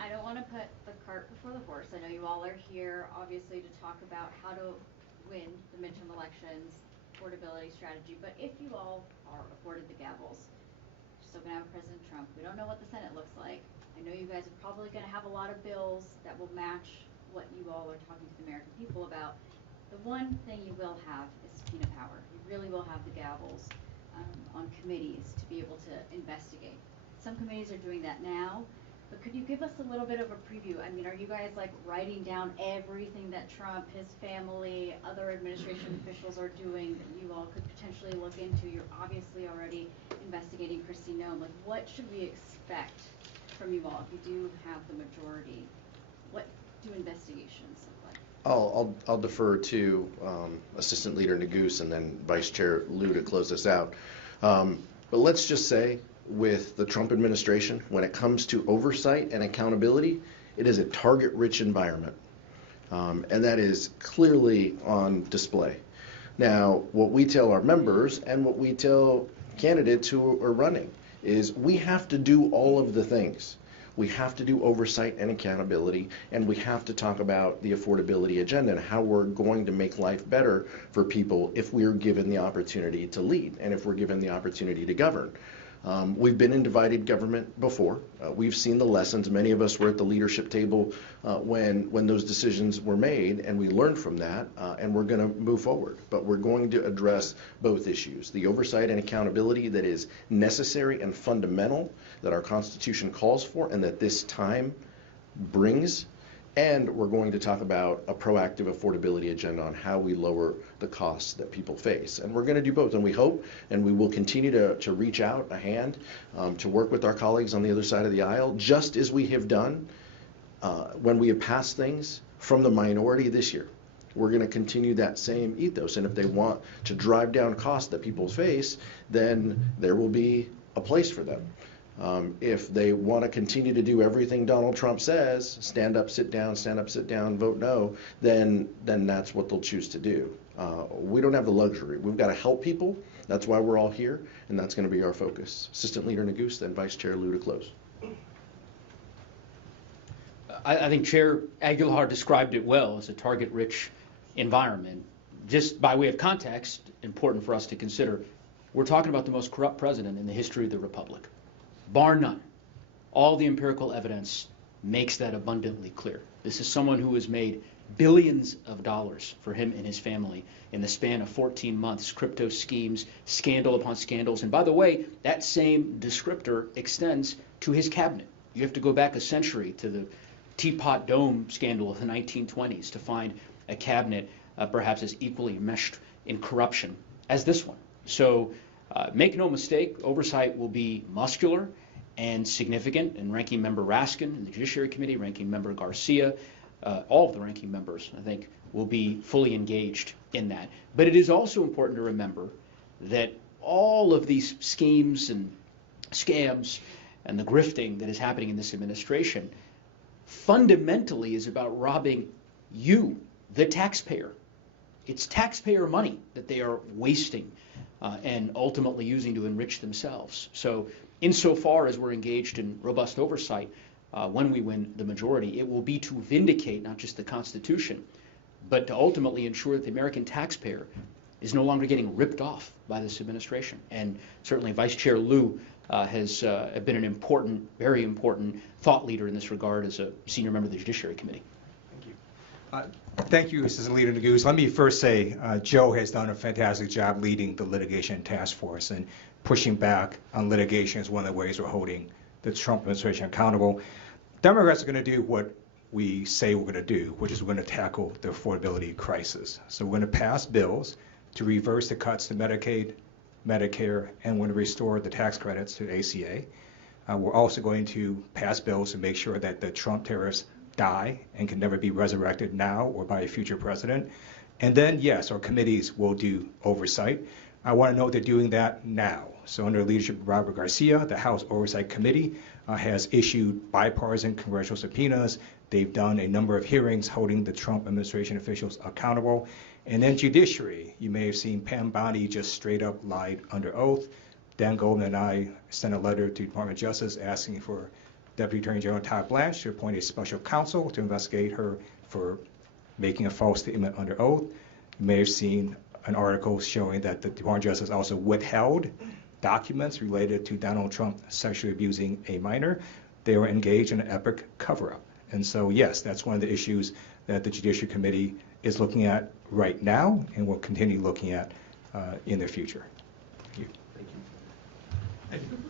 I don't want to put the cart before the horse. I know you all are here, obviously, to talk about how to win the midterm elections, affordability strategy. But if you all are afforded the gavels, you're still going to have President Trump. We don't know what the Senate looks like. I know you guys are probably going to have a lot of bills that will match what you all are talking to the American people about. The one thing you will have is subpoena power. You really will have the gavels on committees to be able to investigate. Some committees are doing that now. But could you give us a little bit of a preview? I mean, are you guys like writing down everything that Trump, his family, other administration officials are doing that you all could potentially look into? You're obviously already investigating Kristi Noem. Like, what should we expect from you all if you do have the majority? What do investigations look like? I'll defer to Assistant Leader Neguse and then Vice Chair Liu to close this out. But let's just say, with the Trump administration, when it comes to oversight and accountability, it is a target-rich environment. And that is clearly on display. Now, what we tell our members and what we tell candidates who are running is we have to do all of the things. We have to do oversight and accountability, and we have to talk about the affordability agenda and how we're going to make life better for people if we're given the opportunity to lead and if we're given the opportunity to govern. We've been in divided government before. We've seen the lessons. Many of us were at the leadership table when those decisions were made, and we learned from that, and we're going to move forward. But we're going to address both issues, the oversight and accountability that is necessary and fundamental that our Constitution calls for and that this time brings. And we're going to talk about a proactive affordability agenda on how we lower the costs that people face. And we're going to do both. And we hope, and we will continue to reach out a hand to work with our colleagues on the other side of the aisle, just as we have done when we have passed things from the minority this year. We're going to continue that same ethos. And if they want to drive down costs that people face, then there will be a place for them. If they want to continue to do everything Donald Trump says, stand up, sit down, vote no, then that's what they'll choose to do. We don't have the luxury. We've got to help people. That's why we're all here, and that's going to be our focus. Assistant Leader Neguse, then Vice Chair Liu to close. I think Chair Aguilar described it well as a target-rich environment. Just by way of context, important for us to consider, we're talking about the most corrupt president in the history of the Republic. Bar none. All the empirical evidence makes that abundantly clear. This is someone who has made billions of dollars for him and his family in the span of 14 months, crypto schemes, scandal upon scandals. And by the way, that same descriptor extends to his cabinet. You have to go back a century to the Teapot Dome Scandal of the 1920s to find a cabinet perhaps as equally enmeshed in corruption as this one. So make no mistake, oversight will be muscular and significant, and Ranking Member Raskin in the Judiciary Committee, Ranking Member Garcia, all of the ranking members, I think, will be fully engaged in that. But it is also important to remember that all of these schemes and scams and the grifting that is happening in this administration fundamentally is about robbing you, the taxpayer. It's taxpayer money that they are wasting and ultimately using to enrich themselves. So insofar as we're engaged in robust oversight, when we win the majority, it will be to vindicate not just the Constitution, but to ultimately ensure that the American taxpayer is no longer getting ripped off by this administration. And certainly Vice Chair Liu has been an important, very important thought leader in this regard as a senior member of the Judiciary Committee. Thank you. Thank you, Assistant Leader Neguse. Let me first say Joe has done a fantastic job leading the litigation task force, and pushing back on litigation is one of the ways we're holding the Trump administration accountable. Democrats are going to do what we say we're going to do, which is we're going to tackle the affordability crisis. So we're going to pass bills to reverse the cuts to Medicaid, Medicare, and we're going to restore the tax credits to ACA. We're also going to pass bills to make sure that the Trump terrorists die and can never be resurrected now or by a future president. And then, yes, our committees will do oversight. I want to note they're doing that now. So under the leadership of Robert Garcia, the House Oversight Committee has issued bipartisan congressional subpoenas. They've done a number of hearings holding the Trump administration officials accountable. And then Judiciary, you may have seen Pam Bondi just straight up lied under oath. Dan Goldman and I sent a letter to Department of Justice asking for Deputy Attorney General Todd Blanche to appoint a special counsel to investigate her for making a false statement under oath. You may have seen an article showing that the Department of Justice also withheld documents related to Donald Trump sexually abusing a minor. They were engaged in an epic cover-up. And so, yes, that's one of the issues that the Judiciary Committee is looking at right now and will continue looking at in the future. Thank you. Thank you.